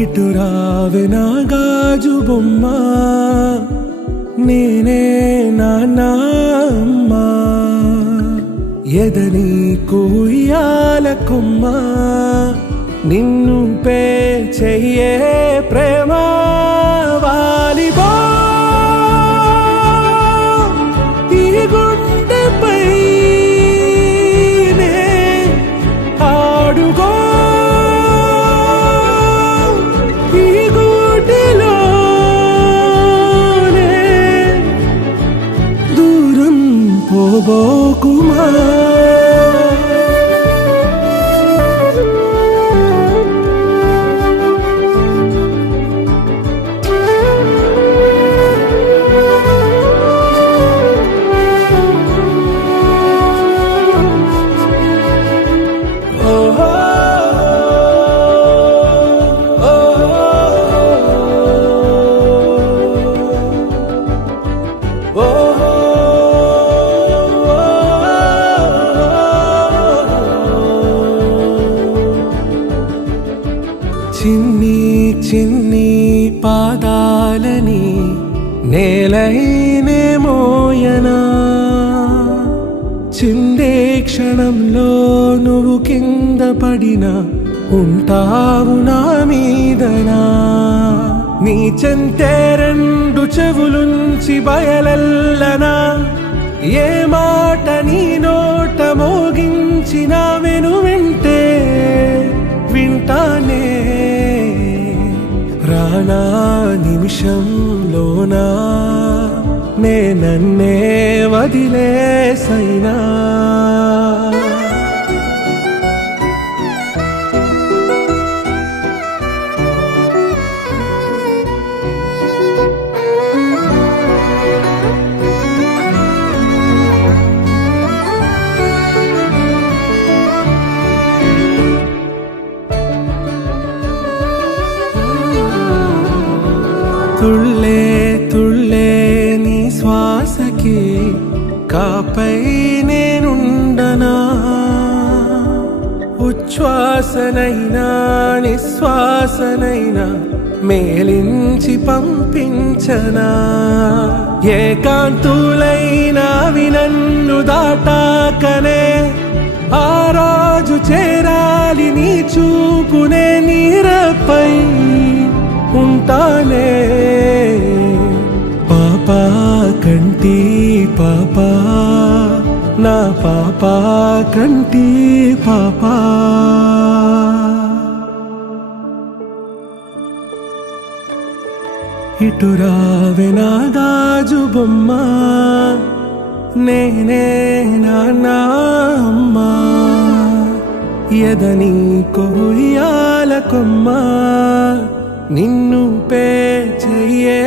ఇటు రావే నా గాజు బొమ్మ, నేనే నాన్న అమ్మ, ఎదని కుయ్యాల కొమ్మ, నిన్ను పే చెయ్యే ప్రేమ వాలిబా ఈ గుండెపై ఆడుగో ఈ గుడిలోనే దూరం పోబోకుమా. చిన్ని చిన్ని పాదాలని నేలైనే మోయనా, చిందే క్షణంలో నువ్వు కింద పడినా ఉంటావు నా మీదనా. నీ చెంతే రెండు చెవులుంచి బయలెల్లనా, ఏ మాట నీ నోట మోగించిన వెను వింటే వింటానే. రానా నిమిషంలోనా నే నన్నే వదిలేసైనా, తుళ్ళే తుళ్ళే నీ శ్వాసకి కాపై నేనుండనా, ఉచ్ఛ్వాసనైనా నిశ్వాసనైనా మేలించి పంపించనా. ఏకాంతులైనా వినన్ను దాటాకనే ఆ రోజు చేరాలి నీ చూపునే నీరపై ఉంటానే. పాపా కంటి పాపా నా పాపా కంటి పాపా. ఇటు రావే నా గాజు బొమ్మ, నేనే నాన్న అమ్మ, ఎదని కొయ్యాల కొమ్మ, నిన్ను పే చెయ్యే